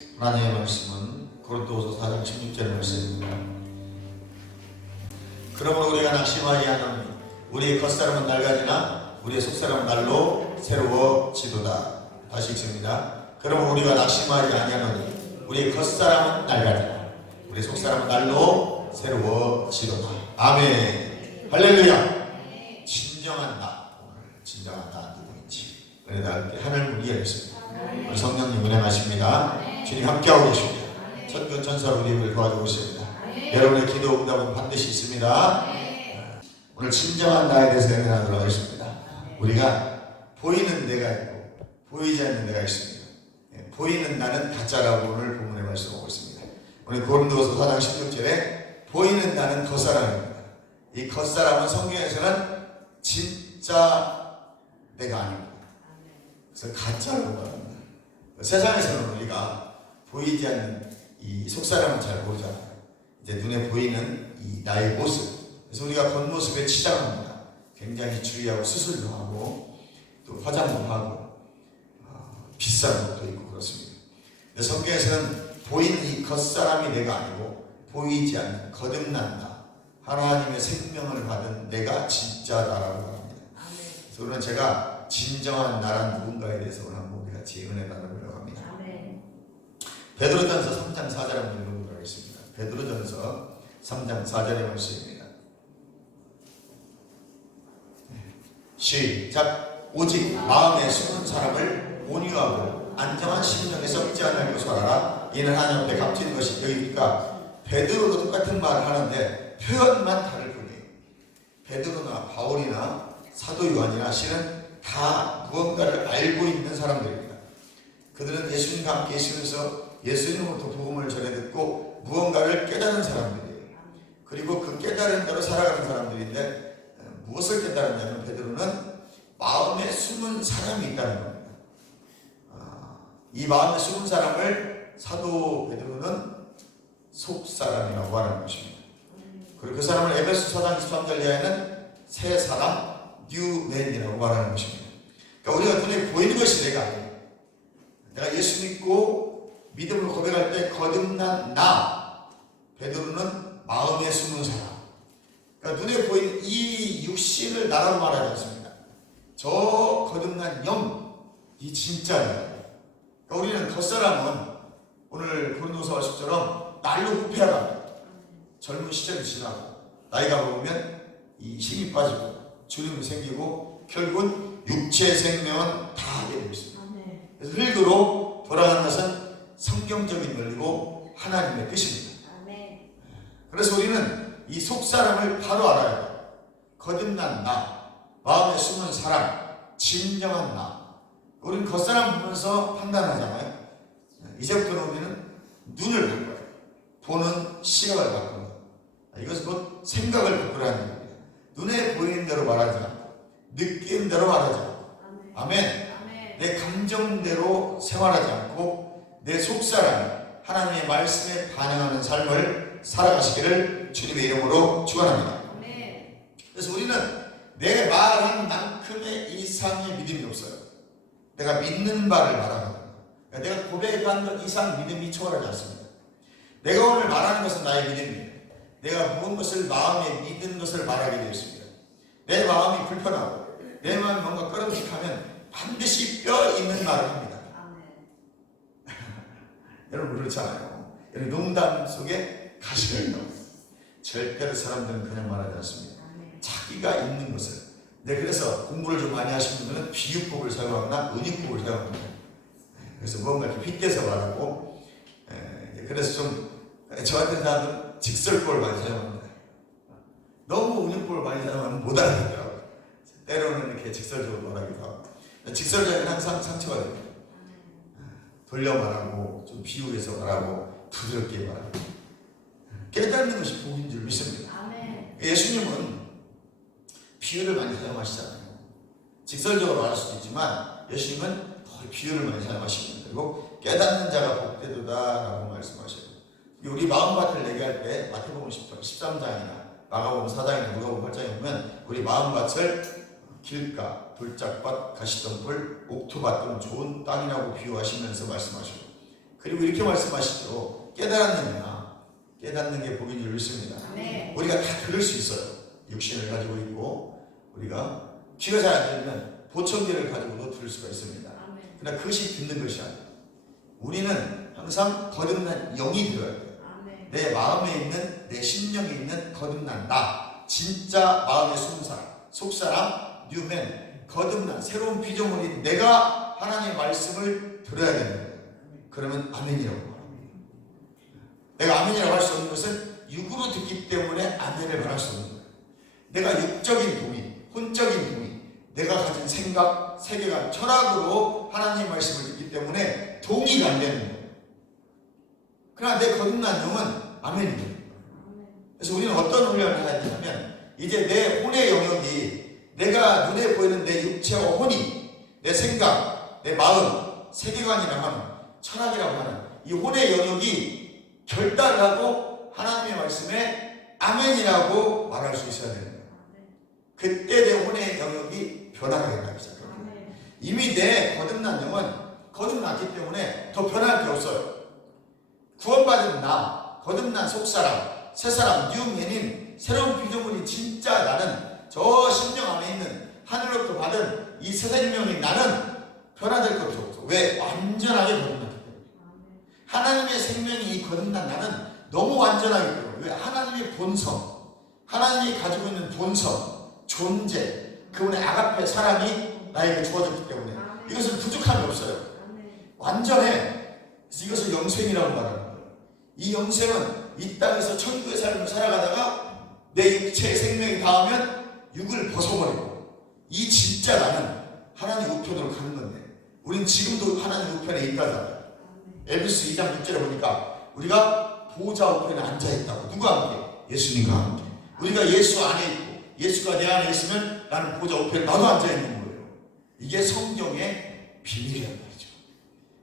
하나님의 말씀은 고린도후서 4장 16절 말씀입니다. 그러므로 우리가 낙심하지 않으니 우리의 겉사람은 낡아지나 우리의 속사람은 날로 새로워지도다. 다시 읽습니다. 그러므로 우리가 낙심하지 아니하노니 우리의 겉사람은 낡아지나 우리의 속사람은 날로 새로워지도다. 아멘. 할렐루야. 진정한 나. 오늘 진정한 나 누구인지 은혜가 함께 하늘을 이해하겠습니다. 우리 성령님 은혜하십니다. 주님 함께하고 계십니다. 천군 천사로 우리를 도와주고 있습니다. 여러분의 기도 응답은 반드시 있습니다. 오늘 진정한 나에 대해서 연연하도록 하겠습니다. 우리가 보이는 내가 있고 보이지 않는 내가 있습니다. 보이는 나는 가짜라고 오늘 본문에 말씀하고 있습니다. 오늘 고린도후서 4장 16절에 보이는 나는 겉사람입니다. 이 겉사람은 성경에서는 진짜 내가 아닙니다. 그래서 가짜라고 말합니다. 세상에서는 우리가 보이지 않는 이 속사람은 잘 모르잖아요. 이제 눈에 보이는 이 나의 모습. 그래서 우리가 겉모습에 치장합니다. 굉장히 주의하고 수술도 하고 또 화장도 하고 비싼 것도 있고 그렇습니다. 근데 성경에서는 보이는 이 겉사람이 내가 아니고 보이지 않는 거듭난 나, 하나님의 생명을 받은 내가 진짜다라고 말합니다. 그래서 오늘은 제가 진정한 나란 누군가에 대해서 오늘 한번 우리 같이 은혜 나누려고 합니다. 베드로전서 3장 4절을 한번 읽어보도록 하겠습니다. 베드로전서 3장 4절의 말씀입니다. 시작. 오직 마음에 숨은 사람을 온유하고 안정한 심령에 썩지 않을 것을 알아라. 이는 하나님 앞에 값진 것이 여기니까. 베드로도 똑같은 말을 하는데 표현만 다를 뿐이에요. 베드로나 바울이나 사도 요한이나 실은 다 무언가를 알고 있는 사람들입니다. 그들은 예수님과 함께 있으면서 예수님으로부터 복음을 전해 듣고 무언가를 깨달은 사람들이에요. 그리고 그 깨달은 대로 살아가는 사람들인데 무엇을 깨달았냐면 베드로는 마음에 숨은 사람이 있다는 겁니다. 이 마음에 숨은 사람을 사도 베드로는 속사람이라고 하는 것입니다. 그리고 그 사람을 에베소 4장 23절 이하에는 새 사람, 뉴맨이라고 말하는 것입니다. 그러니까 우리가 눈에 보이는 것이 내가 아니에요. 내가 예수 믿고 믿음으로 고백할 때 거듭난 나, 베드로는 마음에 숨은 사람. 그러니까 눈에 보이는 이 육신을 나라고 말하지 않습니다. 저 거듭난 영, 이 진짜예요. 그러니까 우리는 겉사람은 오늘 고린도서 10처럼 날로 후패하다. 젊은 시절이 지나고 나이가 먹으면 이 힘이 빠지고 주름이 생기고 결국은 육체 생명은 다 하게 되어 있습니다. 그래서 흙으로 돌아가는 것은 성경적인 원리고 하나님의 뜻입니다. 그래서 우리는 이 속사람을 바로 알아야 돼요. 거듭난 나, 마음에 숨은 사람, 진정한 나. 우리는 겉사람 보면서 판단하잖아요. 이제부터는 우리는 눈을 바꿔요. 보는 시각을 바꿔요. 이것은 곧 생각을 바꾸라는 겁니다. 눈에 보이는 대로 말하지 않고 느끼는 대로 말하지 않고 아멘. 내 감정대로 생활하지 않고 내 속사람 하나님의 말씀에 반응하는 삶을 살아가시기를 주님의 이름으로 축원합니다. 그래서 우리는 내 말한 만큼의 이상의 믿음이 없어요. 내가 믿는 바를 말하거든요. 내가 고백한 것 이상 믿음이 초월하지 않습니다. 내가 오늘 말하는 것은 나의 믿음이에요. 내가 모든 것을 마음에 믿은 것을 말하게 되었습니다. 내 마음이 불편하고 내 마음이 뭔가 꺼름직하면 반드시 뼈 있는 말을 합니다. 여러분 그렇잖아요. 여러분 농담 속에 가시가 있는 거예요. 절대로 사람들은 그냥 말하지 않습니다. 자기가 있는 것을. 네, 그래서 공부를 좀 많이 하시는 분들은 비유법을 사용하거나 은유법을 사용합니다. 그래서 뭔가 이렇게 빗대서 말하고 그래서 좀 저한테 사람들은 직설법을 많이 사용합니다. 너무 은유법을 많이 사용하면 못 알아듣더라고요. 때로는 이렇게 직설적으로 말하기도 하고. 직설적인 항상 상처가 됩니다. 돌려 말하고 좀 비유해서 말하고 부드럽게 말하고 깨닫는 것이 복인 줄 믿습니다. 예수님은 비유를 많이 사용하시잖아요. 직설적으로 말할 수도 있지만 예수님은 거의 비유를 많이 사용하십니다. 그리고 깨닫는 자가 복되도다라고 말씀하셔요. 우리 마음밭을 얘기할 때 마태복음 13장이나 마가복음 4장이나 누가복음 8장에 보면 우리 마음밭을 길가, 돌짝밭, 가시덤불, 옥토밭 등 좋은 땅이라고 비유하시면서 말씀하시고 그리고 이렇게 말씀하시죠. 깨닫는 게 복인 줄 믿습니다. 우리가 다 들을 수 있어요. 육신을 가지고 있고 우리가 귀가 잘 안 들리면 보청기를 가지고도 들을 수가 있습니다. 그러나 그것이 듣는 것이 아니에요. 우리는 항상 거듭난 영이 들어야 돼요. 내 마음에 있는, 내 심령에 있는 거듭난 나, 진짜 마음에 숨은 사람, 속사람, 뉴맨, 거듭난 새로운 피조물인 내가 하나님의 말씀을 들어야 되는 거예요. 그러면 아멘이라고 말합니다. 내가 아멘이라고 할 수 없는 것은 육으로 듣기 때문에 아멘을 말할 수 없는 거예요. 내가 육적인 동의, 혼적인 동의, 내가 가진 생각, 세계관, 철학으로 하나님의 말씀을 듣기 때문에 동의가 안 되는 거예요. 그러나 내 거듭난 영은 아멘입니다. 그래서 우리는 어떤 훈련을 해야 되냐면 이제 내 혼의 영역이 내가 눈에 보이는 내 육체와 혼이 내 생각, 내 마음, 세계관이라고 하는 철학이라고 하는 이 혼의 영역이 결단을 하고 하나님의 말씀에 아멘이라고 말할 수 있어야 되는 거예요. 그때 내 혼의 영역이 변화가 된다고 시작해요. 이미 내 거듭난 영은 거듭났기 때문에 더 변할 게 없어요. 구원받은 나, 거듭난 속사람, 새사람, 뉴맨인 새로운 피조물이 진짜 나는 저 심령 안에 있는 하늘로부터 받은 이 새 생명인 나는 변화될 것도 없어. 왜? 완전하게 거듭났기 때문에. 하나님의 생명이 거듭난 나는 너무 완전하기 때문에. 왜? 하나님의 본성, 하나님이 가지고 있는 본성, 존재, 그분의 아가페 사랑이 나에게 주어졌기 때문에 이것은 부족함이 없어요. 완전해. 이것을 영생이라고 말하는 거예요. 이 영생은 이 땅에서 천국의 삶을 살아가다가 내 육체의 생명이 닿으면 육을 벗어버리고 이 진짜 나는 하나님 우편으로 가는 건데 우린 지금도 하나님 우편에 있다잖아요. 에베소 2장 6절에 보니까 우리가 보좌 우편에 앉아있다고. 누가 함께? 예수님과 함께. 우리가 예수 안에 있고 예수가 내 안에 있으면 나는 보좌 우편에 나도 앉아있는 거예요. 이게 성경의 비밀이란 말이죠.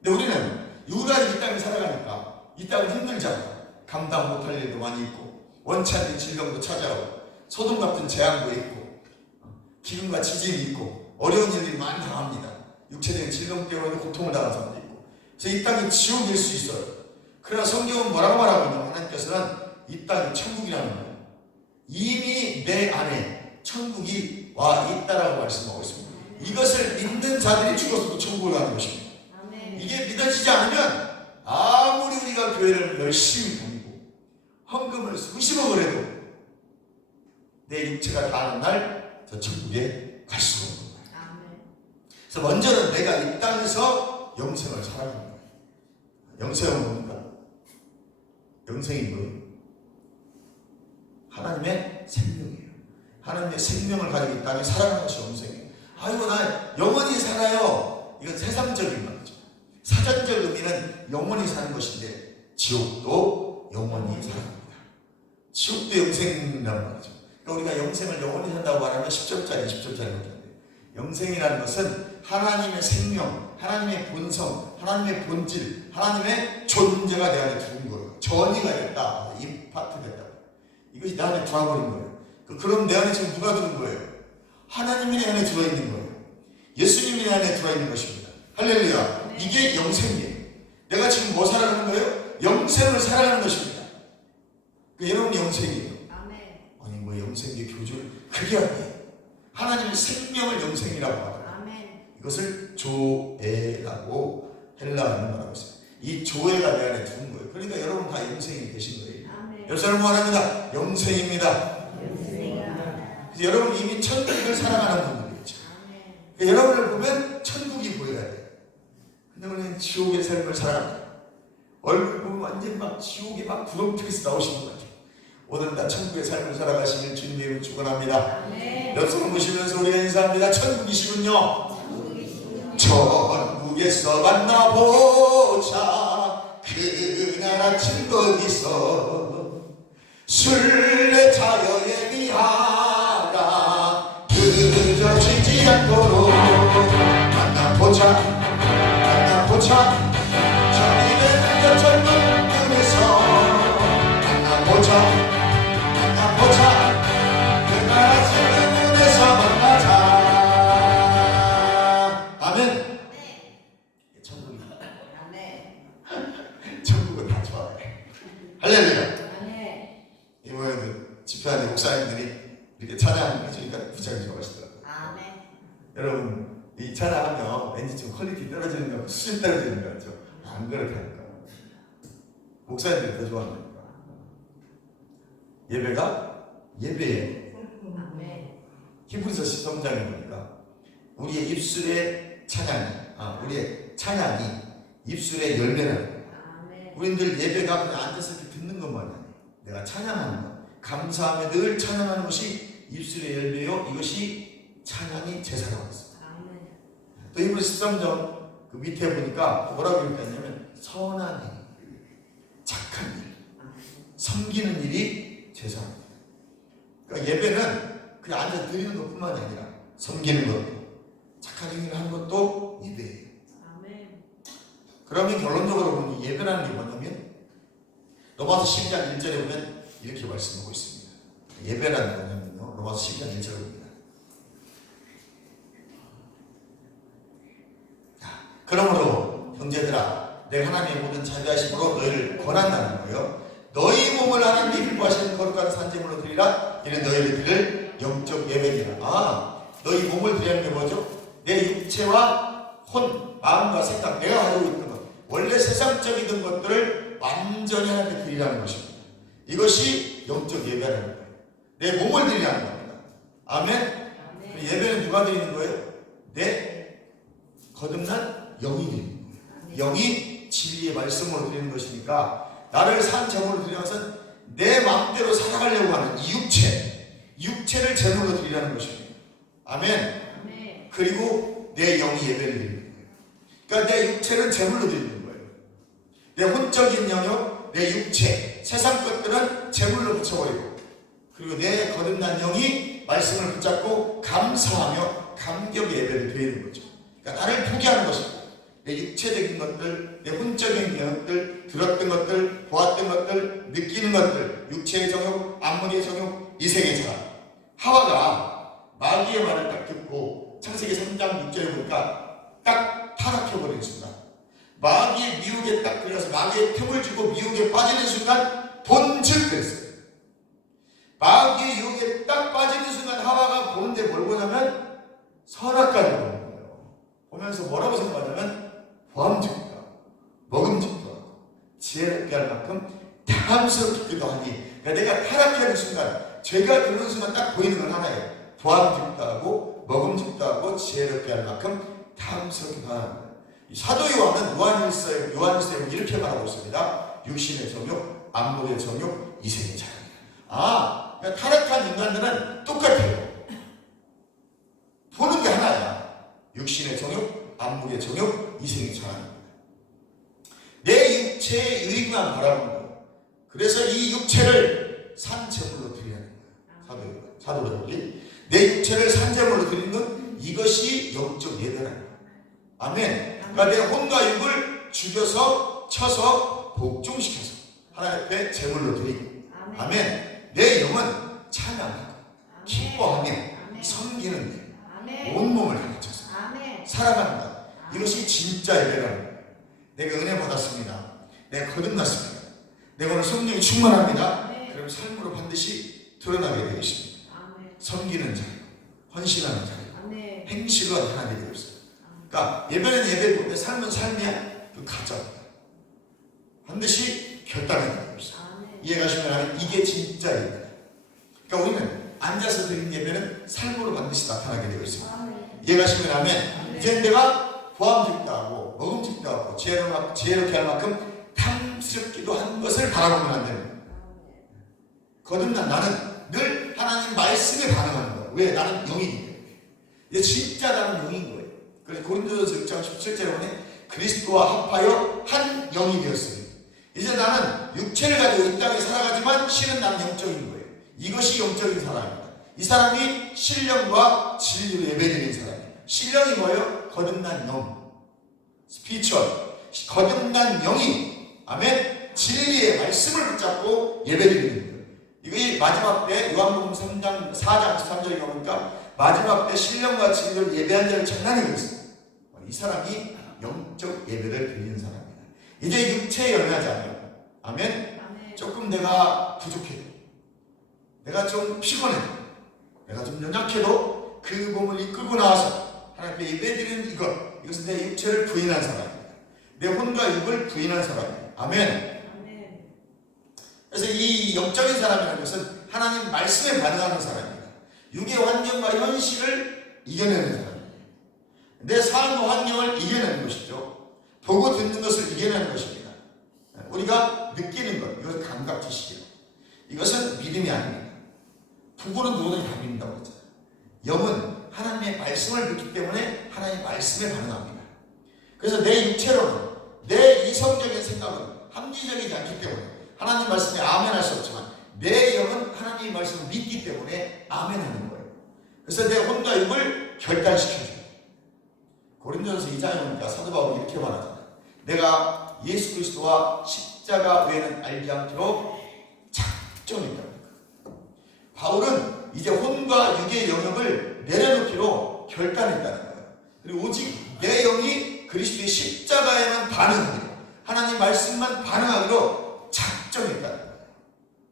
근데 우리는 육안이 이 땅에 살아가니까 이 땅은 힘들잖아요. 감당 못할 일도 많이 있고 원치 않는 질병도 찾아오고 소동 같은 재앙도 있고 기근과 지진이 있고 어려운 일들이 많이 당합니다. 육체적인 질병 때문에 고통을 당하는 사람도 있고 그래서 이 땅이 지옥일 수 있어요. 그러나 성경은 뭐라고 말하고 있냐면 하나님께서는 이 땅이 천국이라는 거예요. 이미 내 안에 천국이 와 있다라고 말씀하고 있습니다. 이것을 믿는 자들이 죽어서도 천국을 가는 것입니다. 이게 믿어지지 않으면 아무리 우리가 교회를 열심히 다니고 헌금을 수십억을 해도 내 육체가 다하는 날 저 천국에 갈 수가 없는 거예요. 그래서 먼저는 내가 이 땅에서 영생을 살아가는 거예요. 영생은 뭡니까? 영생이 뭐예요? 하나님의 생명이에요. 하나님의 생명을 가지고 이 땅에 살아가는 것이 영생이에요. 아이고 나 영원히 살아요. 이건 세상적인 말이죠. 사전적 의미는 영원히 사는 것인데 지옥도 영원히 살아갑니다. 지옥도 영생이라는 말이죠. 그러니까 우리가 영생을 영원히 산다고 말하면 10절짜리 20절짜리 못한대요. 영생이라는 것은 하나님의 생명, 하나님의 본성, 하나님의 본질, 하나님의 존재가 내 안에 들어온 거예요. 전이가 됐다. 임파트 됐다. 이것이 내 안에 들어와버린 거예요. 그럼 내 안에 지금 누가 들은 거예요? 하나님이 내 안에 들어있는 거예요. 예수님이 내 안에 들어있는 것입니다. 할렐루야. 이게 영생이에요. 내가 지금 뭐 살아가는 거예요? 영생을 살아가는 것입니다. 여러분이 영생이에요. 아니 뭐 영생의 교주를 그게 아니에요. 하나님의 생명을 영생이라고 말해요. 이것을 조에라고 헬라어는 말하고 있어요. 이 조에가 내 안에 두는 거예요. 그러니까 여러분 다 영생이 되신 거예요. 여러분 말합니다. 영생입니다. 그래서 여러분 이미 천국을 살아가는 분들이죠. 그러니까 여러분을 보면 천국이 보여야 돼요. 근데 우리는 지옥의 삶을 살아갑니다. 얼굴 보면 완전 막 지옥에 막 부렁뜨려서 나오시는 것 같아요. 오늘 다 천국의 삶을 살아가시길 주님의 이름으로 축원합니다. 옆손을 보시면서 우리가 인사합니다. 천국이시군요. 천국에서 만나보자. 그날 아침 거기서 순례자여 예비하라. 그저 지지 않도록 만나보자. 만나보자. 저희는 젊은 꿈에서 만나보자. 만나보자. 그날 아침 문에서 만나자. 아멘. 천국입니다. 할렐루야. 아멘. 이번에도 집회하는 목사님들이 이렇게 찬양해 주니까 부장이 좋아하시더라고요. 아멘. 여러분, 이 찬양하면 왠지 좀 퀄리티 떨어지는 거 같고 수준 떨어지는 거 같죠? 안 그렇다니까. 목사님들이 더 좋아하는 거니까. 예배가 예배예요. 아멘. 히브리서 13장에 보니까 우리의 입술의 찬양이 입술의 열매라는 거예요. 아멘. 우리들 예배가 그냥 앉아서 이렇게 듣는 것만 아니에요. 내가 찬양하는 것, 감사하며 늘 찬양하는 것이 입술의 열매요. 이것이 찬양이 제사라고 했습니다. 아멘. 또 히브리서 13장 그 밑에 보니까 뭐라고 얘기했냐면 선한 일, 착한 일, 섬기는 일이 제사입니다. 그러니까 예배는 그냥 앉아서 드리는 것뿐만이 아니라 섬기는 것도 착한 행위를 하는 것도 예배예요. 아멘. 그러면 결론적으로 보면 예배라는 게 뭐냐면 로마서 10장 1절에 보면 이렇게 말씀하고 있습니다. 예배라는 게 뭐냐면요. 로마서 10장 1절에 봅니다. 그러므로 형제들아 내가 하나님의 모든 자비하심으로 너희를 권한다는 거예요. 너희 몸을 하나님이 기뻐하시는 거룩한 산제물로 드리라. 이는 너희를 드릴 영적 예배니라. 너희 몸을 드리는 게 뭐죠? 내 육체와 혼, 마음과 생각, 내가 가지고 있는 것, 원래 세상적이던 것들을 완전히 하나님께 드리라는 것입니다. 이것이 영적 예배라는 거예요. 내 몸을 드리라는 겁니다. 아멘? 아멘. 예배는 누가 드리는 거예요? 내 거듭난 영이 드리는 거예요. 아멘. 영이 진리의 말씀으로 드리는 것이니까 나를 산 제물로 드리는 것은 내 마음대로 살아가려고 하는 이 육체를 제물로 드리라는 것입니다. 아멘. 아멘. 그리고 내 영이 예배를 드리는 거예요. 그러니까 내 육체는 제물로 드리는 거예요. 내 혼적인 영역, 내 육체, 세상 것들은 제물로 붙여버리고, 그리고 내 거듭난 영이 말씀을 붙잡고 감사하며 감격의 예배를 드리는 거죠. 그러니까 나를 포기하는 것입니다. 내 육체적인 것들, 내 혼적인 영역들, 들었던 것들, 보았던 것들, 느끼는 것들, 육체의 정욕, 안목의 정욕, 이생의 자랑. 하와가 마귀의 말을 딱 듣고 창세기 3장 6절에 보니까 딱 타락해버리는 순간, 마귀의 미혹에 딱 들어가서 마귀의 틈을 주고 미혹에 빠지는 순간 본즉 그랬어요. 마귀의 유혹에 딱 빠지는 순간 하와가 보는데 뭘 보냐면 선악과를 보는 거예요. 보면서 뭐라고 생각하냐면 보암직다, 먹음직도 하고 지혜롭게 할 만큼 탐스럽기도 하니, 그러니까 내가 타락하는 순간, 죄가 들어오는 순간 딱 보이는 건 하나예요. 보암직도 하고 먹음직도 하고 지혜롭게 할 만큼 탐스럽기도 하는 거예요. 사도 요한은 요한일서에 이렇게 말하고 있습니다. 육신의 정욕, 안목의 정욕, 이생의 자랑이다. 그러니까 타락한 인간들은 똑같아요. 보는 게 하나야. 육신의 정욕, 안목의 정욕, 이생의 자랑입니다. 내 육체의 유익만 바라는 거예요. 그래서 이 육체를 산제물로 드리는 거예요. 사도 바울이 내 육체를 산제물로 드리는 건 이것이 영적 예배라는 거예요. 아멘. 그러니까 내 혼과 육을 죽여서 쳐서 복종시켜서 하나님 앞에 제물로 드리고, 아멘. 내 영은 찬양하고 기뻐하며 섬기는 데 온몸을 가르쳐서 살아간다. 이것이 진짜 예배라는 거예요. 내가 은혜 받았습니다. 내가 거듭났습니다. 내가 오늘 성령이 충만합니다. 그럼 삶으로 반드시 드러나게 되어 있습니다. 섬기는 자유, 헌신하는 자유, 행실로 하나님이 되어 있어요. 그러니까 예배는 예배고 내 삶은 삶이야. 그 가짜입니다. 반드시 결단해야 되고 있어요. 이해가시면 이게 진짜 예배다. 그러니까 우리는 앉아서 드리는 예배는 삶으로 반드시 나타나게 되고 있습니다. 이해가시면 아멘. 이제 내가 보암직도 하고 먹음직도 하고 지혜롭게 할 만큼 탐스럽기도 한 것을 바라보면 안 되는 거예요. 거듭난 나는 늘 하나님 말씀에 반응하는 거예요. 왜? 나는 영이기 때문에. 이제 진짜 나는 영인 거예요. 그래서 고린도전서 6장 17절에 보니 그리스도와 합하여 한 영이 되었으니 이제 나는 육체를 가지고 이 땅에 살아가지만 실은 나는 영적인 거예요. 이것이 영적인 사람입니다. 이 사람이 신령과 진리로 예배드리는 사람이에요. 신령이 뭐예요? 거듭난 영, 스피리추얼, 거듭난 영이, 아멘, 진리의 말씀을 붙잡고 예배드리는 거예요. 이게 마지막 때 요한복음 4장 13절에 보니까 마지막 때 신령과 진리로 예배한 자를 장난이 있어요. 이 사람이 영적 예배를 드리는 사람입니다. 이제 육체에 연하지 않아요. 아멘. 조금 내가 부족해도, 내가 좀 피곤해도, 내가 좀 연약해도 그 몸을 이끌고 나와서 하나님께 예배드리는 이것은 내 육체를 부인한 사람입니다. 내 혼과 육을 부인한 사람입니다. 아멘. 그래서 이 영적인 사람이라는 것은 하나님 말씀에 반응하는 사람입니다. 육의 환경과 현실을 이겨내는 사람입니다. 내 삶의 환경을 이겨내는 것이죠. 보고 듣는 것을 이겨내는 것입니다. 우리가 느끼는 것, 이것은 감각 지식이에요. 이것은 믿음이 아닙니다. 부부는 누구든지 다 믿는다고 했잖아요. 영은 하나님의 말씀을 믿기 때문에 하나님의 말씀에 반응합니다. 그래서 내 육체로는, 내 이성적인 생각은 합리적이지 않기 때문에 하나님 말씀에 아멘할 수 없지만 내 영은 하나님의 말씀을 믿기 때문에 아멘하는 거예요. 그래서 내 혼과 육을 결단시켜줘요. 고린도전서 2장에 보니까 사도 바울이 이렇게 말하잖아요. 내가 예수 그리스도와 십자가 외에는 알지 않도록 작정했다. 바울은 이제 혼과 육의 영역을 내려놓기로 결단했다는 거예요. 그리고 오직 내 영이 그리스도의 십자가에만 반응하기로, 하나님 말씀만 반응하기로 작정했다는 거예요.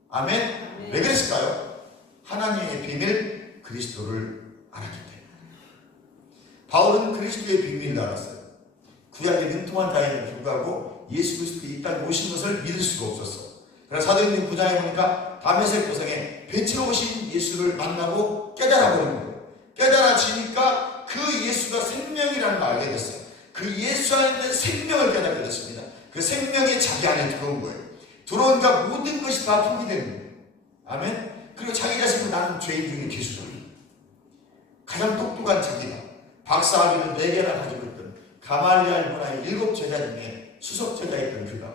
아멘? 왜 그랬을까요? 하나님의 비밀 그리스도를 알았기 때문에. 바울은 그리스도의 비밀을 알았어요. 구약의 능통한 자에게 불구하고 예수 그리스도의 이 땅에 오신 것을 믿을 수가 없었어. 그래서 사도행전 9장에 보니까 다메섹 도성에 빛으로 오신 예수를 만나고 깨달아버린 거예요. 깨달아지니까 그 예수가 생명이라는 걸 알게 됐어요. 그 예수 안에 있는 생명을 깨닫게 됐습니다. 그 생명이 자기 안에 들어온 거예요. 들어오니까 모든 것이 다 포기되는 거예요. 아멘? 그리고 자기 자신은 나는 죄인 중에 괴수다. 가장 똑똑한 자기가 박사학위를 4개나 가지고 있던 가말리알 문화의 7 제자 중에 수석 제자였던 그가,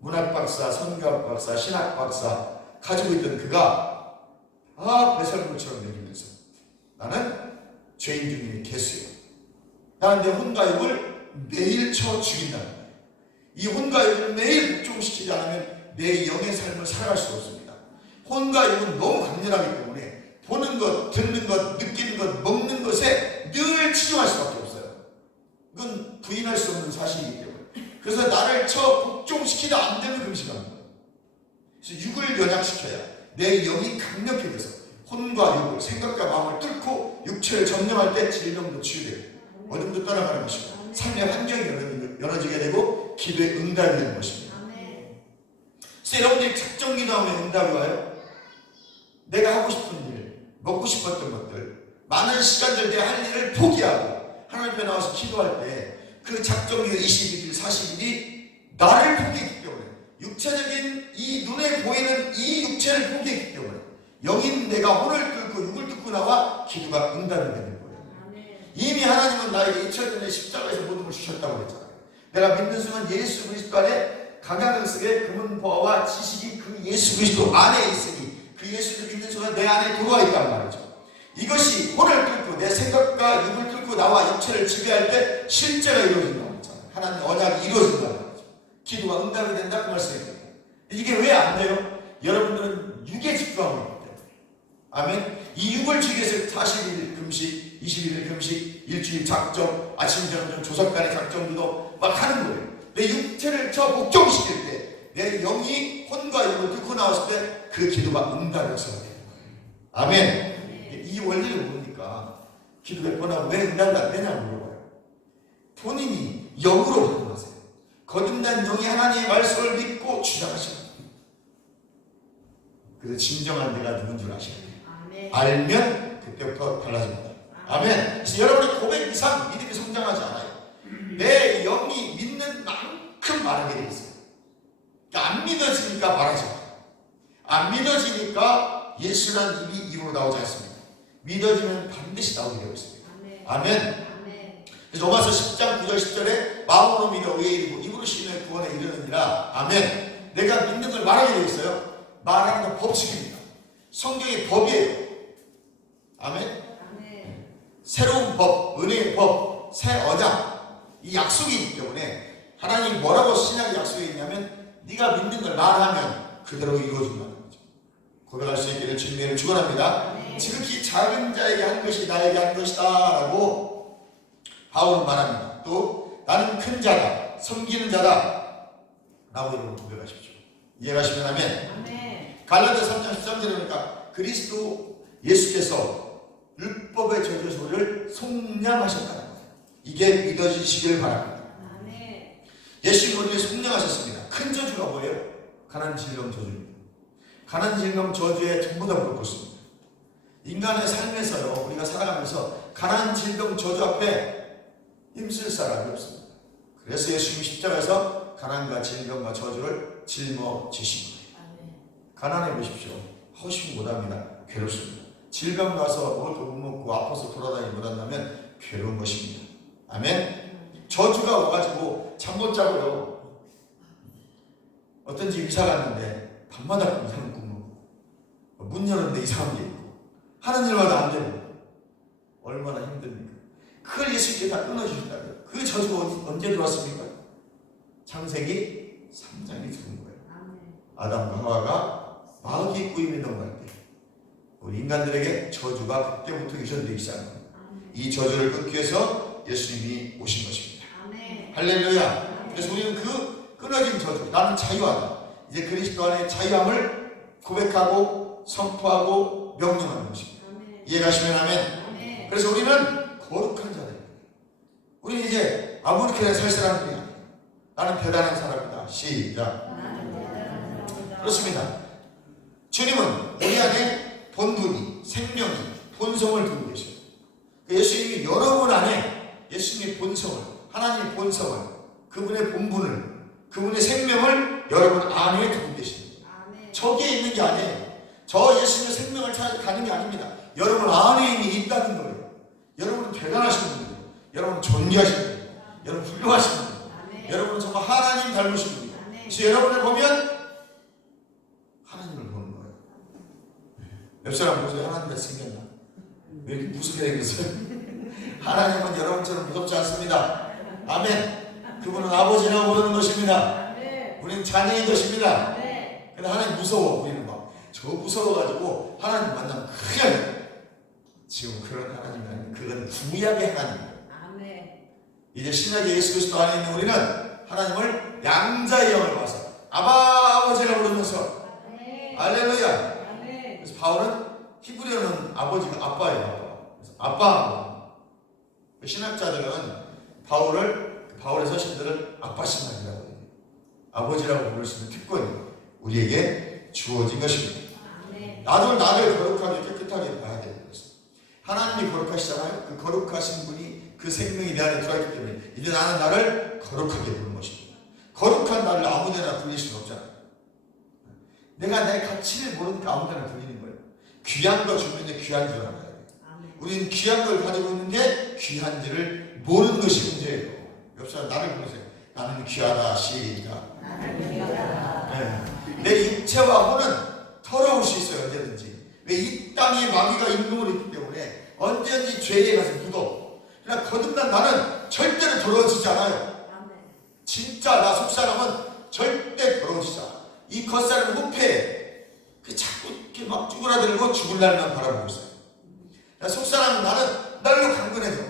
문학박사, 선교학 박사, 신학박사 가지고 있던 그가 배설물처럼 내리면서 나는 죄인 중에 괴수예요. 나는 내 혼과 육을 매일 쳐 죽인다는 거예요. 이 혼과 육을 매일 복종시키지 않으면 내 영의 삶을 살아갈 수 없습니다. 혼과 육은 너무 강렬하기 때문에 보는 것, 듣는 것, 느끼는 것, 먹는 것에 늘 치중할 수밖에 없어요. 이건 부인할 수 없는 사실이기 때문에. 그래서 나를 복종시키다 안 되면 금식합니다. 그래서 육을 연약시켜야 내 영이 강력해져서 혼과 육을, 생각과 마음을 뚫고 육체를 점령할 때 질병도 치유되고 어둠도 떠나가는 것이고 삶의 환경이 열어지게 되고 기도의 응답이 되는 것입니다. 그래서 여러분들이 작정 기도하면 응답이 와요. 내가 하고 싶은 일, 먹고 싶었던 것들, 많은 시간들 내 할 일을 포기하고 하나님 앞에 나와서 기도할 때 그 작정 기도 22일, 40일이 나를 포기했기 때문에, 육체적인 이 눈에 보이는 이 육체를 포기했기 때문에 영인 내가 혼을 뚫고 육을 뚫고 나와 기도가 응답이 되는 거예요. 이미 하나님은 나에게 2000년 전에 십자가에서 모든 걸 주셨다고 했잖아요. 내가 믿는 순간 예수 그리스도 안에 강야등 속에 금은 보화와 지식이 그 예수 그리스도 안에 있으니 그 예수를 믿는 순간 내 안에 들어와 있단 말이죠. 이것이 혼을 뚫고 내 생각과 육을 뚫고 나와 육체를 지배할 때 실제가 이루어진다고 했잖아요. 하나님 언약이 이루어진다는 거죠. 기도가 응답이 된다 그 말씀이에요. 이게 왜 안 돼요? 여러분들은 육에 집중하고 있기 때문에. 아멘. 이 육을 주기 위해서 40일 금식, 21일 금식, 일주일 작정, 아침 저녁 조석간의 작정 기도 막 하는 거예요. 내 육체를 복종시킬 때 내 영이 혼과 육을 뚫고 나왔을 때 그 기도가 응답이 없어야 되는 거예요. 아멘. 이 원리를 모르니까 기도 몇 번 하고 왜 응답이 안 되냐고 물어봐요. 본인이 영으로 반응하세요. 거듭난 영이 하나님의 말씀을 믿고 주장하시는 거예요. 그래서 진정한 내가 누군 줄 아셔야 돼요. 알면 그때부터 달라집니다. 아멘. 그래서 여러분의 고백 이상 믿음이 성장하지 않아요. 내 영이 믿는 만큼 말하게 되어 있어요. 안 믿어지니까 말하지 않아요. 안 믿어지니까 예수라는 입이 입으로 나오지 않습니다. 믿어지면 반드시 나오게 되어 있습니다. 아멘. 그래서 로마서 10장 9절 10절에 마음으로 믿어 의에 이르고 입으로 신뢰 구원에 이르느니라. 아멘. 내가 믿는 걸 말하게 되어 있어요. 말하는 건 법칙입니다. 성경의 법이에요. 아멘. 새로운 법, 은혜의 법, 새 언약, 이 약속이 있기 때문에 하나님이 뭐라고 신약의 약속이 있냐면 네가 믿는 걸 말하면 그대로 이루어진다는 거죠. 고백할 수 있기를 주님의 축원합니다. 지극히 작은 자에게 한 것이 나에게 한 것이다 라고 바울은 말합니다. 또 나는 큰 자다, 섬기는 자다 라고 여러분 고백하십시오. 이해가시면 하면 아멘. 갈라디아 3장 13절에 보니까 그리스도 예수께서 율법의 저주 소리를 속량하셨다는 거예요. 이게 믿어지시길 바랍니다. 아멘. 예수님 우리를 속량하셨습니다. 큰 저주가 뭐예요? 가난 질병 저주입니다. 가난 질병 저주에 전부 다 무릎 꿇습니다. 인간의 삶에서요, 우리가 살아가면서 가난 질병 저주 앞에 힘쓸 사람이 없습니다. 그래서 예수님이 십자가에서 가난과 질병과 저주를 짊어지신 거예요. 아멘. 가난해 보십시오. 하고 싶으면 못합니다. 괴롭습니다. 질병 가서 먹을 거 못 먹고 아파서 돌아다니지 못한다면 괴로운 것입니다. 아멘. 저주가 와가지고 잠 못 자고요. 어떤 집 이사 갔는데 밤마다 이상한 꿈, 문 열었는데 이상한 게 있고 하는 일마다 안 되고 얼마나 힘듭니까? 그걸 예수님께 다 끊어주신다고요. 그 저주가 언제 들어왔습니까? 창세기 3장이 들어온 거예요. 아멘. 아담과 하와가 마귀의 꾸임에 넘어갈 때 우리 인간들에게 저주가 그때부터 유전되기 시작합니다. 아멘. 이 저주를 끊기 위해서 예수님이 오신 것입니다. 아멘. 할렐루야. 그래서 우리는 그 끊어진 저주, 나는 자유하다. 이제 그리스도 안에 자유함을 고백하고 선포하고 명령하는 것입니다. 아멘. 이해가시면 하면. 아멘. 그래서 우리는 거룩한 자들입니다. 우리는 이제 아무렇게나 살 사람들이 아니에요. 나는 대단한 사람이다. 시작. 나는 대단한 사람이다. 그렇습니다. 주님은 우리 안에 본분이, 생명이, 본성을 두고 계셔요. 예수님이 여러분 안에 예수님의 본성을, 하나님의 본성을, 그분의 본분을, 그분의 생명을 여러분 안에 두고 계십니다. 아멘. 저기에 있는 게 아니에요. 저 예수님의 생명을 찾아 가는 게 아닙니다. 여러분 안에 이미 있다는 거예요. 여러분은 대단하신 분이에요. 여러분 존귀하신 분이에요. 여러분 훌륭하신 분이에요. 아멘. 여러분은 정말 하나님 닮으신 분이에요. 아멘. 그래서 여러분을 보면 하나님을 보는 거예요. 옆 사람 보세요. 하나님 같이 생겼나? 왜 이렇게 무섭게 생겼어요? 하나님은 여러분처럼 무섭지 않습니다. 아멘. 그분은 아버지라고 부르는 것입니다. 아멘. 우리는 자녀인 것입니다. 아멘. 근데 하나님 무서워. 우리는 막 저 무서워가지고 하나님 만나면 그냥 지금 그런 하나님이 아니에요. 그건 구약의 하나님이에요. 아멘. 이제 신약의 예수 그리스도 안에 있는 우리는 하나님을 양자의 영을 봐서 아버지라고 부르면서 아멘. 할렐루야. 아멘. 그래서 바울은 히브리어는 아버지가 아빠예요. 그래서 아빠. 신학자들은 바울의 서신들을 아빠 신학이라고 해요. 아버지라고 부를 수 있는 특권이 우리에게 주어진 것입니다. 아멘. 나를 거룩하게 깨끗하게 봐야 되는 것입니다. 하나님이 거룩하시잖아요. 그 거룩하신 분이 그 생명이 내 안에 들어있기 때문에 이제 나는 나를 거룩하게 보는 것입니다. 거룩한 나를 아무데나 불릴 수는 없잖아요. 내가 내 가치를 모르니까 아무데나 불리는 거예요. 귀한 거 주면 귀한 줄 알아야 돼요. 아멘. 우리는 귀한 걸 가지고 있는 게 귀한지를 모르는 것이 문제예요. 옆 사람 나를 보세요. 나는 귀하다. 시작. 나는 귀하다. 네. 내 육체와 혼은 더러울 수 있어요. 언제든지. 왜 이 땅에 마귀가 임금을 있기 때문에 언제든지 죄에 가서 묻어. 그러나 거듭난 나는 절대로 더러워지지 않아요. 아멘. 진짜 나 속사람은 절대 더러워지지 않아. 이 겉사람 후패에 자꾸 이렇게 막 쭈그라들고 죽을 날만 바라보고 있어요. 속사람은 나는 날로 강건해져.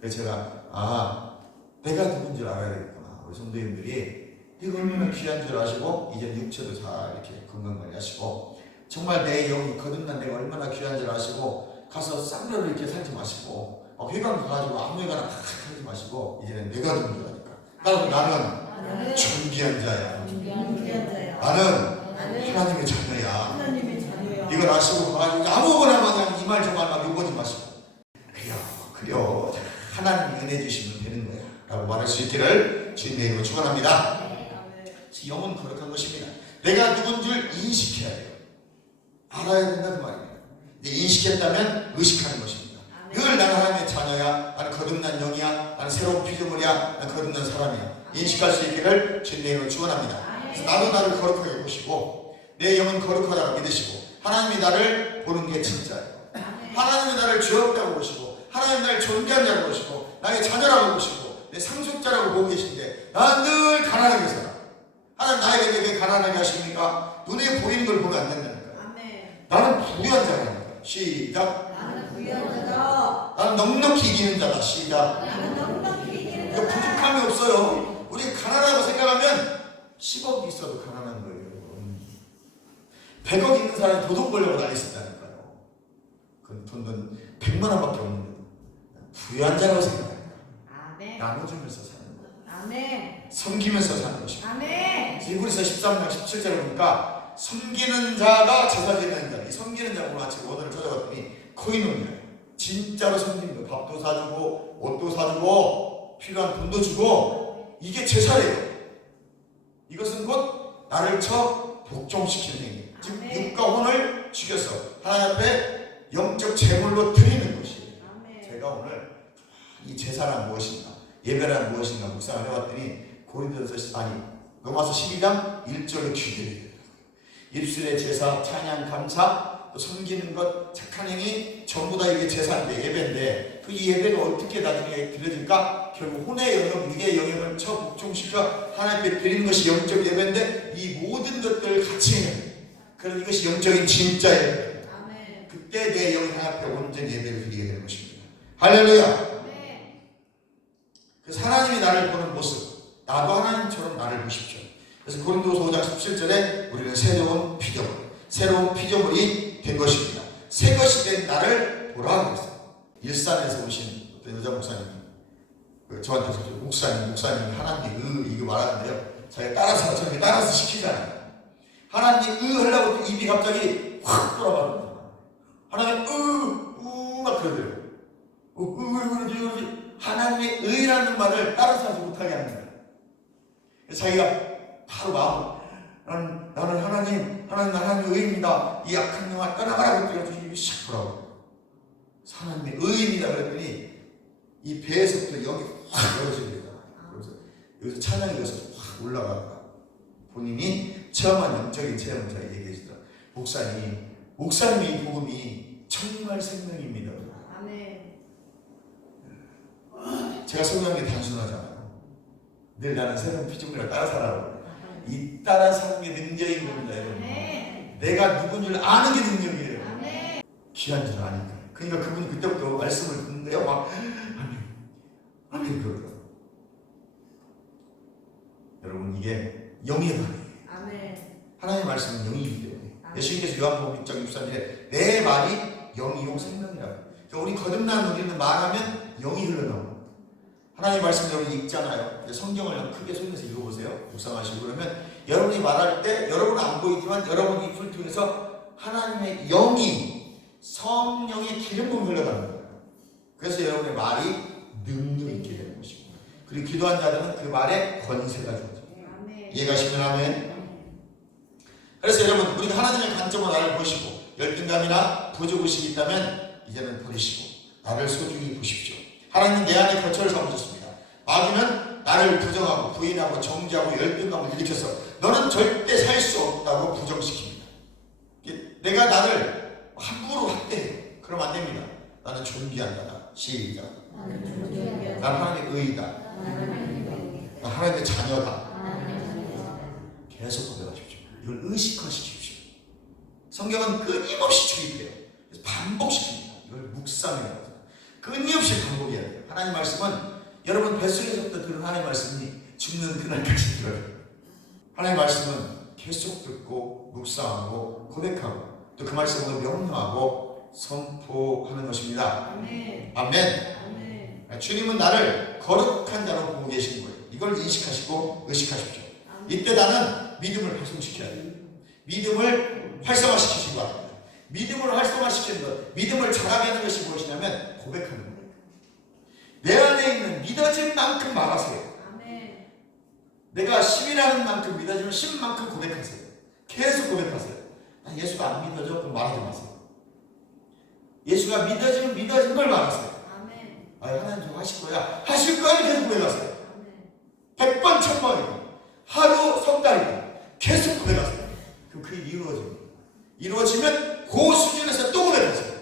그래서 제가 내가 누군 줄 알아야 되겠구나. 우리 성도님들이 이거 얼마나 귀한 줄 아시고 이제 육체도 잘 이렇게 건강관리 하시고 정말 내 영이 거듭난 내가 얼마나 귀한 줄 아시고 가서 쌍려를 이렇게 살지 마시고 회관 가가지고 아무 회관나 하지 마시고 이제는 내가 누군 줄 아니까 나는 존귀한 자야. 나는 하나님의 자녀야. 하나님의 자녀야. 이걸 아시고 가가지고 아무거나 그냥 이 말 저 말 막 욕하지 마시고 그래요 하나님이 은혜 주시면 되는 거야 라고 말할 수 있기를 주님의 이름으로 축원합니다. 영은 거룩한 것입니다. 내가 누군 줄 인식해야 돼요. 알아야 된다는 말입니다. 이제 인식했다면 의식하는 것입니다. 늘 나는 하나님의 자녀야. 나는 거듭난 영이야. 나는 새로운 피조물이야. 나는 거듭난 사람이야. 인식할 수 있기를 주님의 이름으로 축원합니다. 그래서 나도 나를 거룩하게 보시고 내 영은 거룩하다고 믿으시고 하나님이 나를 보는 게 진짜예요. 하나님이 나를 죄없다고 보시고 하나님이 나를 존귀한 자라고 보시고 나의 자녀라고 보시고 내 상속자라고 보고 계신데 나는 늘 가난하게 살아. 하나님 나에게 왜 가난하게 하십니까? 눈에 보이는 걸 보면 안 된다니까. 아멘. 나는 부유한 자라니까. 시작. 나는 부유한 자다. 나는 넉넉히 이기는 자다. 시작. 나는 넉넉히 이기는 그러니까 부족함이 없어요. 우리 가난하다고 생각하면 10억이 있어도 가난한 거예요. 100억 있는 사람이 도둑 벌려고 난리 썼다니까요. 그 돈은 100만 원밖에 없는데 부유한 자라고 생각합니다. 아멘. 나눠주면서 사는 거, 아멘. 섬기면서 사는 것입니다. 아멘. 히브리서 13장 17절에 보니까 섬기는 자가 제사 지내는 자, 이 섬기는 자가 오늘 아침에 원어를 찾아봤더니 코이노니아예요. 진짜로 섬기는 거, 밥도 사주고 옷도 사주고 필요한 돈도 주고, 이게 제사래요. 이것은 곧 나를 쳐 복종시키는 행위, 즉 육과 혼을 죽여서 하나님 앞에 영적 제물로 드리는 것이에요. 아멘. 제가 오늘 이 제사란 무엇인가, 예배란 무엇인가 묵상을 해봤더니 로마서 12장 1절의 규율이에요. 입술의 제사, 찬양, 감사, 또 섬기는 것, 착한 행위 전부 다 이게 제사인데, 예배인데, 그 이 예배가 어떻게 나중에 드려질까? 결국 혼의 영역, 육의 영역을 쳐 복종시켜 하나님 앞에 드리는 것이 영적 예배인데, 이 모든 것들을 같이 해요. 그래서 이것이 영적인 진짜 예배. 아멘. 그때 내 영이 하나님 앞에 온전히 예배를 드리게 되는 것입니다. 할렐루야. 아멘. 그래서 하나님이 나를 보는 모습, 나도 하나님처럼 나를 보십시오. 그래서 고린도서 5장 17절에 우리는 새로운 피조물이 된 것입니다. 새 것이 된 나를 보라 그랬어요. 일산에서 오신 어떤 여자 목사님이 저한테 목사님 하나님 이거 말하는데요. 자기가 따라서 저렇게 따라서 시키잖아요. 하나님 하려고 입이 갑자기 확 돌아가는 거예요. 하나님 막 그러더래요. 그러지. 하나님의 의라는 말을 따라서 하지 못하게 하는 거예요. 자기가 바로 마음, 나는 하나님의 의입니다. 이 악한 영아 떠나가라고 그래가지고 입이 샥 돌아가요. 하나님의 의입니다 그랬더니 이 배에서부터 여기 확 열어집니다. 그래서 여기서 찬양이 여기서 확 올라가다가 본인이 체험한 영적인 체험을 자기 얘기해주더라고요. 목사님의 이 복음이 정말 생명입니다. 아멘. 제가 설명한 게 단순하잖아요. 늘 나는 새로운 피조물을 따라 살아라고. 이 따라 사는 게 능력인 겁니다, 여러분. 아멘. 내가 누군지를 아는 게 능력이에요. 아멘. 귀한 줄 아니까. 그러니까 그분이 그때부터 말씀을 듣는데요, 막 아멘 그러더라고요. 여러분, 이게 영의 말이에요. 아멘. 하나님의 말씀은 영이기 때문에. 아멘. 예수님께서 요한복음 6장 63절에 내 말이 영이요 생명이라고. 그러니까 우리 거듭난 우리는 말하면 영이 흘러나옵니다. 하나님의 말씀 여러분이 읽잖아요. 성경을 크게 소리내서 읽어보세요. 묵상하시고 그러면 여러분이 말할 때 여러분은 안 보이지만 여러분 입술 통해서 하나님의 영이, 성령의 기름 부음이 흘러가는 거예요. 그래서 여러분의 말이 능력 있게 되는 것입니다. 그리고 기도한 자들은 그 말에 권세가 주어져요. 아멘. 이해가시면 아멘. 그래서 여러분, 우리가 하나님의 관점으로 나를 보시고 열등감이나 부족의식이 있다면 이제는 버리시고 나를 소중히 보십시오. 하나님 내 안에 거처를 삼으셨습니다. 마귀는 나를 부정하고 부인하고 정죄하고 열등감을 일으켜서 너는 절대 살 수 없다고 부정시킵니다. 내가 나를 함부로 학대해. 그러면 안 됩니다. 나는 존귀한 자다. 시작. 나는 하나님의 의이다. 나는 하나님의 자녀다. 계속 고백하십시오. 이걸 의식화시키십시오. 성경은 끊임없이 주입돼요. 그래서 반복시킵니다. 이걸 묵상해야 돼요. 끊임없이 반복해야 돼요. 하나님 말씀은 여러분 뱃속에서부터 들은 하나님 말씀이 죽는 그날까지 들어요. 하나님 말씀은 계속 듣고 묵상하고 고백하고 또 그 말씀을 명령하고 선포하는 것입니다. 아멘. 아멘. 아멘. 주님은 나를 거룩한 자로 보고 계신 거예요. 이걸 인식하시고 의식하십시오. 이때 나는 믿음을 활성시켜야 돼요. 믿음을 활성화시키시기 바랍니다. 믿음을 활성화시키는 것, 믿음을 자라게 하는 것이 무엇이냐면 고백하는 거예요. 내 안에 있는 믿어진 만큼 말하세요. 아멘. 내가 10이라는 만큼 믿어지면 10만큼 고백하세요. 계속 고백하세요. 난 예수가 안 믿어져? 그럼 말하지 마세요. 예수가 믿어지면 믿어진 걸 말하세요. 아멘. 하나님 좀 하실 거야. 하실 거야. 계속 고백하세요. 아멘. 100번, 1000번이고 하루, 석 달이고 계속 고백하세요. 그럼 그게 이루어집니다. 이루어지면 그 수준에서 또 고백하세요.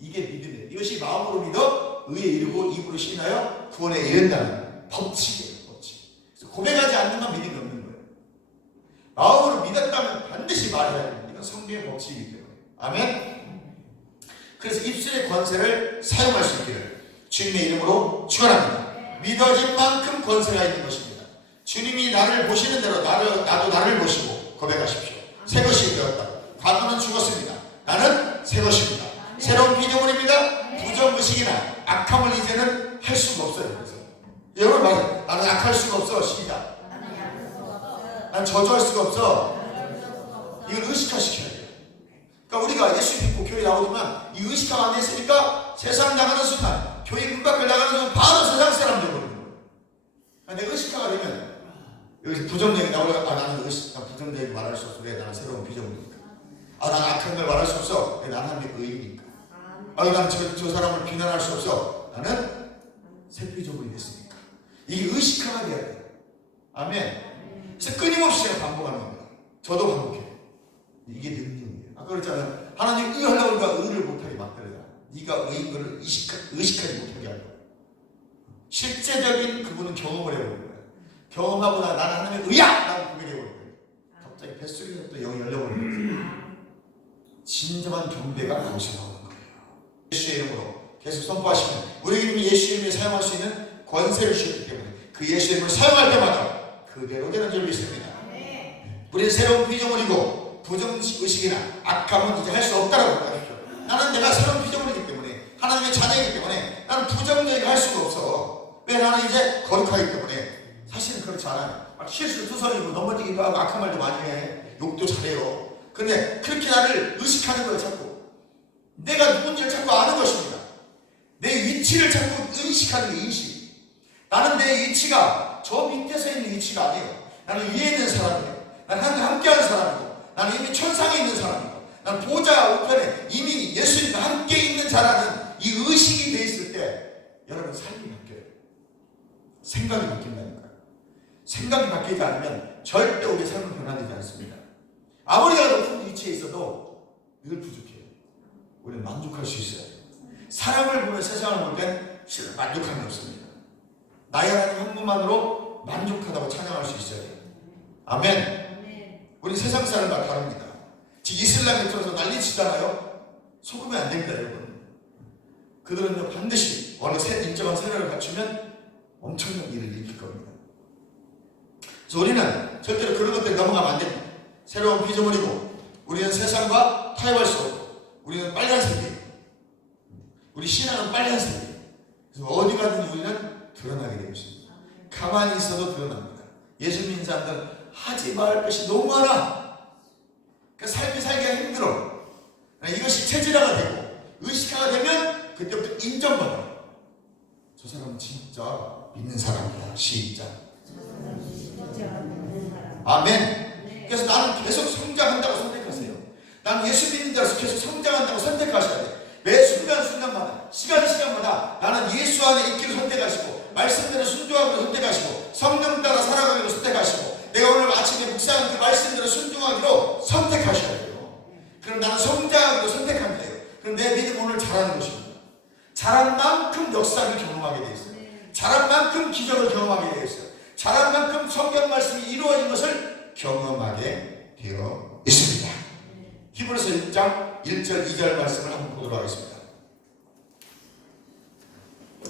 이게 믿음이에요. 이것이 마음으로 믿어 의에 이르고 입으로 신하여 구원에 이른다는 법칙이에요. 법칙. 그래서 고백하지 않는 건 믿음이 없는 거예요. 마음으로 믿었다면 반드시 말해야 됩니다. 이건 성경의 법칙이기 때문에. 아멘. 그래서 입술의 권세를 사용할 수 있기를 주님의 이름으로 축원합니다. 믿어진 만큼 권세가 있는 것입니다. 주님이 나를 보시는 대로 나도 나를 보시고 고백하십시오. 새 것이 되었다. 과거 이걸 의식화시켜야 돼요. 그러니까 우리가 예수 믿고 교회 나오지만 이 의식화가 안 됐으니까 세상 나가는 순간, 교회 문 밖을 나가는 순간 바로 세상 사람 되거든요. 그러니까 내가 의식화가 되면 여기서 부정적인 나오다가 나는 부정적인 말할 수 없어. 왜? 나는 새로운 비전이니까. 나는 악한 걸 말할 수 없어. 왜? 나는 하나님의 의니까. 나는 저 사람을 비난할 수 없어. 나는 새 피조물이 됐으니까. 이게 의식화가 돼야 돼요. 아멘. 그래서 끊임없이 제가 반복하는 겁니다. 저도 반복해요. 이게 능력이에요. 아까 그랬잖아요. 하나님 의하려고 하니까 의를 못하게 막더라. 네가 의를 의식하지 못하게 하려고. 실제적인 그분은 경험을 해보는 거예요. 경험하고 나는 하나님의 의야! 라고 고백해버린 거예요. 갑자기 뱃속에서 또 영이 열려버리는 거예요. 진정한 경배가 거기서 나오는 거예요. 예수의 이름으로 계속 선포하시면 우리에게 예수의 이름을 사용할 수 있는 권세를 주셨기 때문에 그 예수의 이름을 사용할 때마다 그대로 되는 줄 믿습니다. 우리는 새로운 피조물이고 부정의식이나 악함은 이제 할 수 없다라고 생각하십시오. 나는 내가 새로운 피조물이기 때문에 하나님의 자녀이기 때문에 나는 부정적이게 할 수가 없어. 왜? 나는 이제 거룩하기 때문에. 사실은 그렇지 않아요. 막 실수 투성이고 넘어지기도 하고 악한 말도 많이 해. 욕도 잘해요. 근데 그렇게 나를 의식하는 거예요. 자꾸 내가 누군지를 자꾸 아는 것입니다. 내 위치를 자꾸 의식하는 게 인식. 나는 내 위치가 저 밑에서 있는 위치가 아니에요. 나는 위에 있는 사람이에요. 나는 함께하는 사람이고, 나는 이미 천상에 있는 사람이고, 나는 보좌 우편에 이미 예수님과 함께 있는 자라는 이 의식이 돼 있을 때 여러분 삶이 바뀌어요. 생각이 바뀐다니까요. 생각이 바뀌지 않으면 절대 우리의 삶은 변화되지 않습니다. 아무리 높은 위치에 있어도 늘 부족해요. 우리는 만족할 수 있어야 돼요. 사람을 보면 세상을 볼 땐 실은 만족함이 없습니다. 나의 하나님 한 분만으로 만족하다고 찬양할 수 있어야 돼요. 아멘. 우리 세상 사람과 다릅니다. 지금 이슬람에 들어서 난리치잖아요. 속으면 안 됩니다, 여러분. 그들은 반드시 어느 일정한 세력을 갖추면 엄청난 일을 일으킬 겁니다. 그래서 우리는 절대로 그런 것들이 넘어가면 안 됩니다. 새로운 피조물이고 우리는 세상과 타협할 수 없고 우리는 빨간색이에요. 우리 신앙은 빨간색이에요. 그래서 어디 가든지 우리는 드러나게 되고 있습니다. 가만히 있어도 드러납니다. 예수 믿는 사람들은 하지 말 것이 너무 많아. 그러니까 삶이 살기가 힘들어. 이것이 체질화가 되고 의식화가 되면 그때부터 인정받아요. 저 사람은 진짜 믿는 사람이야. 시작. 아멘. 그래서 나는 계속 성장한다고 선택하세요. 나는 예수 믿는 자로서 계속 성장한다고 선택하셔야 돼요. 매 순간순간마다 시간마다 나는 예수 안에 있기를 선택하시고 말씀대로 순종하기로 선택하시고 성령 따라 살아가기로 선택하시고 내가 오늘 아침에 묵상한 그 말씀대로 순종하기로 선택하셔야 돼요. 그럼 나는 성장하기로 선택하면 돼요. 그럼 내 믿음 오늘 자라는 것입니다. 자란 만큼 역사를 경험하게 되어 있어요. 자란 만큼 기적을 경험하게 되어 있어요. 자란 만큼 성경 말씀이 이루어진 것을 경험하게 되어 있습니다. 히브리서 1장 1절 2절 말씀을 한번 보도록 하겠습니다.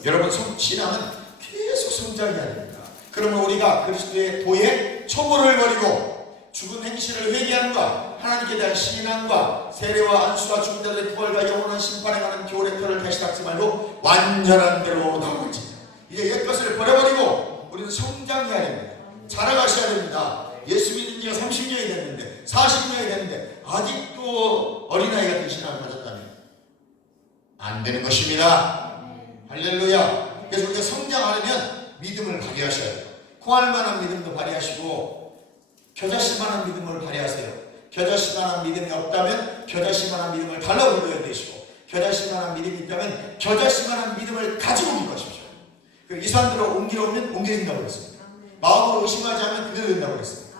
여러분 신앙은 계속 성장해야 됩니다. 그러면 우리가 그리스도의 도에 초보를 버리고 죽은 행실을 회개함과 하나님께 대한 신앙과 세례와 안수와 죽은 자들의 부활과 영원한 심판에 관한 교훈의 표를 다시 닦지 말고 완전한 대로 나올지 이제 옛것을 버려버리고 우리는 성장해야 됩니다. 자라가셔야 됩니다. 예수 믿는 지가 30년이 됐는데 40년이 됐는데 아직도 어린아이 같은 신앙을 가졌다면 안 되는 것입니다. 할렐루야. 그래서 우리가 성장하려면 믿음을 발휘하셔야 돼요. 콩알만한 믿음도 발휘하시고 겨자씨만한 믿음을 발휘하세요. 겨자씨만한 믿음이 없다면 겨자씨만한 믿음을 달라고 기도해야 되시고 겨자씨만한 믿음이 있다면 겨자씨만한 믿음을 가지고 기도하십시오. 이 사람들을 옮기러 오면 옮겨진다고 그랬습니다. 마음으로 의심하지 않으면 그대로 된다고 그랬습니다.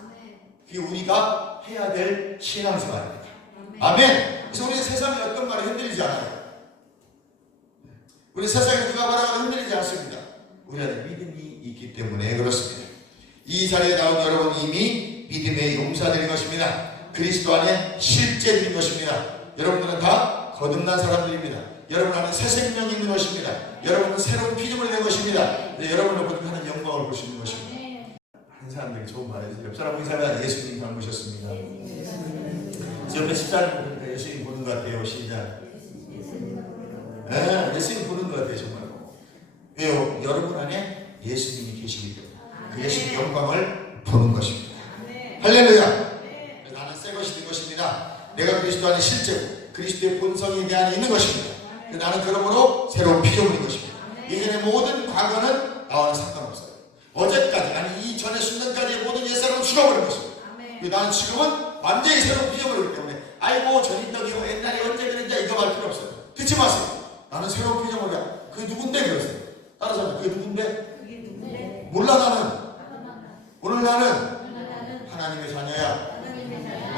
그게 우리가 해야 될 신앙생활입니다. 아멘. 그래서 우리 세상에 어떤 말에 흔들리지 않아요. 우리 세상에 누가 말하고 흔들리지 않습니다. 우리 안에 믿음이 있기 때문에 그렇습니다. 이 자리에 나온 여러분 이미 믿음의 용사들인 것입니다. 그리스도 안에 실제들인 것입니다. 여러분들은 다 거듭난 사람들입니다. 여러분 안에 새 생명이 있는 것입니다. 여러분은 새로운 피조물이 된 것입니다. 여러분을 보면 하는 영광을 볼 수 있는 것입니다. 한 사람들이 좋은 말이죠. 옆 사람 인사하면 예수님 닮으셨습니다. 옆에 십자가를 보니까 예수님 보는 것 같아요. 시작. 네, 예수님 보는 것 같아요. 정말. 왜요? 여러분 안에 예수님이 계시기 때문에 그 예수님의 영광을 보는 것입니다. 할렐루야. 나는 새 것이 된 것입니다. 것이냐? 내가 그리스도 안에 실제로 그리스도의 본성이 내 안에 있는 것입니다. 나는 그러므로 새로운 피조물인 것입니다. 이전의 모든 과거는 나와는 상관없어요. 어제까지 아니 이전의 순간까지의 모든 옛사람은 죽어버린 것입니다. 나는 지금은 완전히 새로운 피조물이기 때문에 아이고 전인덕이고 옛날에 언제 그랬냐 이거 말 필요 없어요. 듣지 마세요. 나는 새로운 피조물이야. 그게 누군데 그러세요. 다른 사람 그게 누군데? 몰라 나는. 오늘 나는 하나님의 자녀야.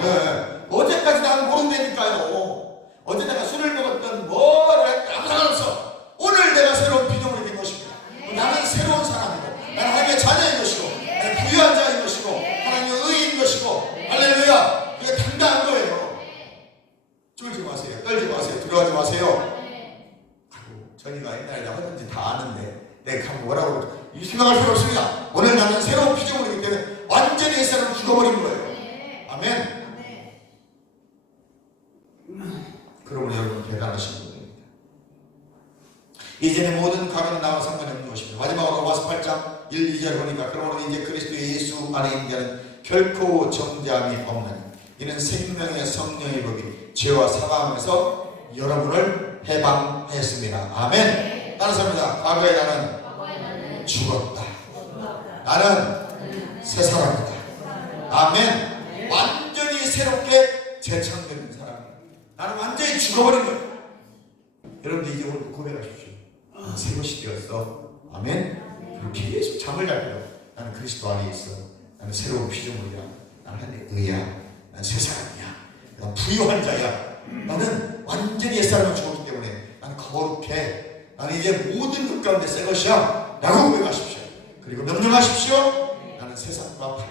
네. 어제까지 나는 모른다니까요. 어제 내가 술을 먹었던 뭐를 했던 아무 상관없어. 오늘 내가 새로운 피조물이 된 것입니다. 나는 새로운 사람이고 나는 하나님의 자녀인 것이고 나는 부유한 자인 것이고 하나님의 의인 것이고 할렐루야. 이게 당당한 거예요. 쫄지 마세요. 떨지 마세요. 두려워하지 마세요. 아이고 전이가 옛날에 내가 하던지 다 아는데 내가 뭐라고 그럴까? 이 생각할 필요 없습니다. 오늘 나는 새로운 피조물이기 때문에 완전히 이 사람은 죽어버린 거예요. 아멘. 그러므로 여러분 대단하신 분들입니다. 이제는 모든 과거는 나와 상관이 없는 것입니다. 마지막으로 로마서 8장 1, 2절 보니까 그러므로 이제 그리스도 예수 안에 있는 자는 결코 정죄함이 없나니 이는 생명의 성령의 법이 죄와 사망에서 여러분을 해방했습니다. 아멘. 다른 사람입니다. 과거에 나는 죽었다. 나는 새 사람이다. 아멘. 완전히 새롭게 재창되는 사람입니다. 나는 완전히 죽어버린 거예요. 여러분들 이제 오늘 고백하십시오. 새 것이 되었어. 아멘. 그리고 계속 잠을 잘 때요. 나는 그리스도 안에 있어. 나는 새로운 피조물이야. 나는 하나님의 의야. 나는 새 사람이야. 나는 부유한 자야. 나는 완전히 옛사람을 죽었기 때문에 나는 거룩해. 나는 이제 모든 것 가운데 새 것이야. 라고 고백하십시오. 그리고 명령하십시오. 나는 세상과 달라.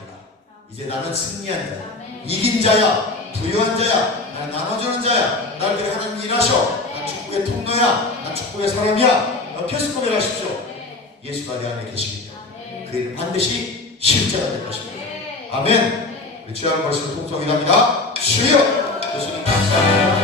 이제 나는 승리한 자야. 이긴 자야. 부유한 자야. 나는 나눠주는 자야. 나를 위해 하나님 일하셔. 난 축복의 통로야. 난 축복의 사람이야. 계속 고백하십시오. 예수가 내 안에 계시기 때문에 그 일은 반드시 실제가 될 것입니다. 아멘. 우리 주여 한번 말씀을 통성이랍니다. 주여 예수님 감사합니다.